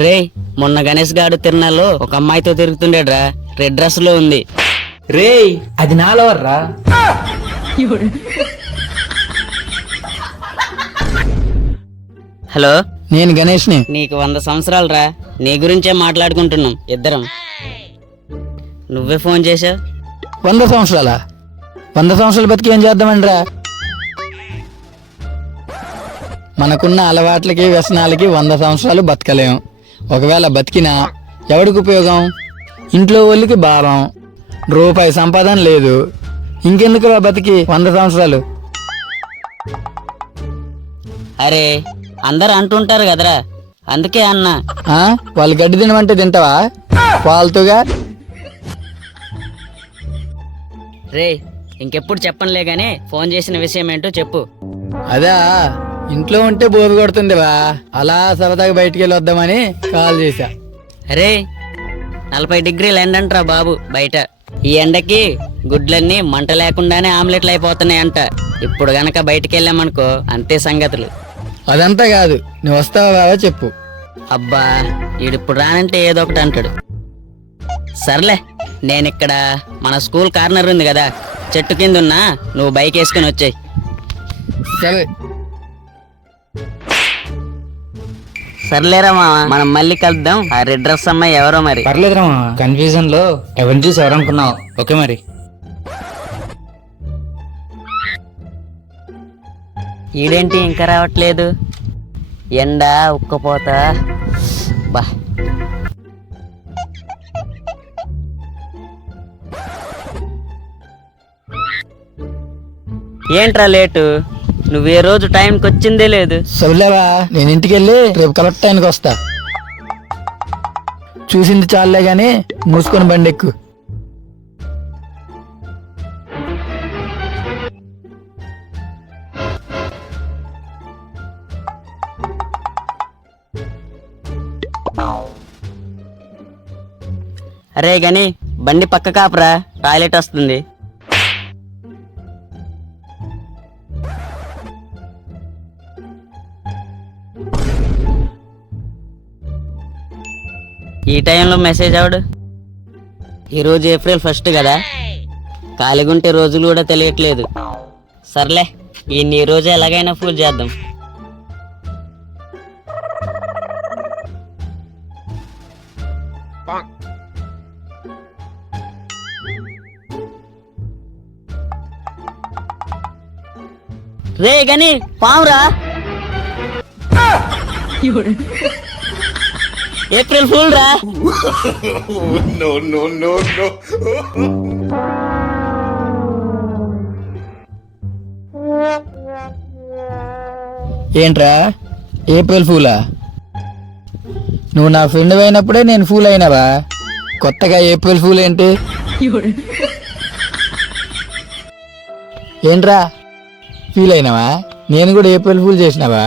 రే, మొన్న గణేష్ గాడు తిరునాళ్ళు ఒక అమ్మాయితో తిరుగుతుండేడ్రా, రెడ్ డ్రెస్ లో ఉంది. రేయ్ అది నాలవర్రా. హలో, నేను గణేష్ని. నీకు 100 సంవత్సరాలు రా. నీ గురించే మాట్లాడుకుంటున్నాం ఇద్దరం. నువ్వే ఫోన్ చేసావు. 100 సంవత్సరాలా? 100 సంవత్సరాలు బతికి ఏం చేద్దామండ్రా? మనకున్న అలవాట్లకి వ్యసనాలకి 100 సంవత్సరాలు బతకలేం. ఒకవేళ బతికినా ఎవడికి ఉపయోగం? ఇంట్లో వాళ్ళకి భారం, రూపాయి సంపాదన లేదు. ఇంకెందుకు బతికి 100 సంవత్సరాలు? అరే, అందరు అంటుంటారు కదరా, అందుకే అన్నా. వాళ్ళు గడ్డి తినమంటే తింటావా? పాలుతుగా. రే, ఇంకెప్పుడు చెప్పనులే గానీ ఫోన్ చేసిన విషయం ఏంటో చెప్పు. అదా, ఇంట్లో ఉంటే బోరు కొడుతుందివా, అలా సరదాగా బయటికి వెళ్ళి వద్దామని కాల్ చేశా. అరే, 40 డిగ్రీలు ఎండంట్రా బాబు బయట. ఈ ఎండకి గుడ్లన్నీ మంట లేకుండానే ఆమ్లెట్లు అయిపోతున్నాయంట. ఇప్పుడు గనక బయటికి వెళ్ళామనుకో అంతే సంగతులు. అదంతా కాదు, నువ్వు వస్తావా బావా చెప్పు. అబ్బా, ఈడిప్పుడు రానంటే ఏదో ఒకటి అంటాడు. సర్లే, నేనిక్కడ మన స్కూల్ కార్నర్ ఉంది కదా, చెట్టు కింద ఉన్నా, నువ్వు బైక్ వేసుకుని వచ్చాయి. సరే. సర్లేరా మామ, మనం మళ్ళీ కలుద్దాం. ఆ రెడ్ డ్రెస్ అమ్మాయి ఎవరో మరి. పర్లేదురా మామ, కన్ఫ్యూజన్ లో ఎవరిని చూసి ఎవరనుకున్నావు. ఓకే మరి. ఈడేంటి ఇంకా రావట్లేదు? ఎండ ఉక్కపోతా. బా, ఏంట్రా లేటు? నువ్వే రోజు టైంకి వచ్చిందే లేదు. సర్లేవా, నేను ఇంటికి వెళ్ళి రేపు కరెక్ట్ టైంకి వస్తా. చూసింది చాలే గాని మూసుకొని బండి ఎక్కు. అరే గని, బండి పక్క కాపురా, టాయిలెట్ వస్తుంది. ఈ టైంలో మెసేజ్ అవడు. ఈరోజు ఏప్రిల్ 1 కదా, ఖాళీగుంటే రోజులు కూడా తెలియట్లేదు. సర్లే, ఈ రోజు ఎలాగైనా ఫుల్ చేద్దాం. రే గని, పావురా. ఏప్రిల్ ఫుల్ రా. ఏంట్రా ఏప్రిల్ ఫూలా? నువ్వు నా ఫ్రెండ్ అయినప్పుడే నేను ఫూల్ అయినావా? కొత్తగా ఏప్రిల్ ఫూల్ ఏంటి? ఏంట్రా ఫీల్ అయినావా? నేను కూడా ఏప్రిల్ ఫూల్ చేసినావా?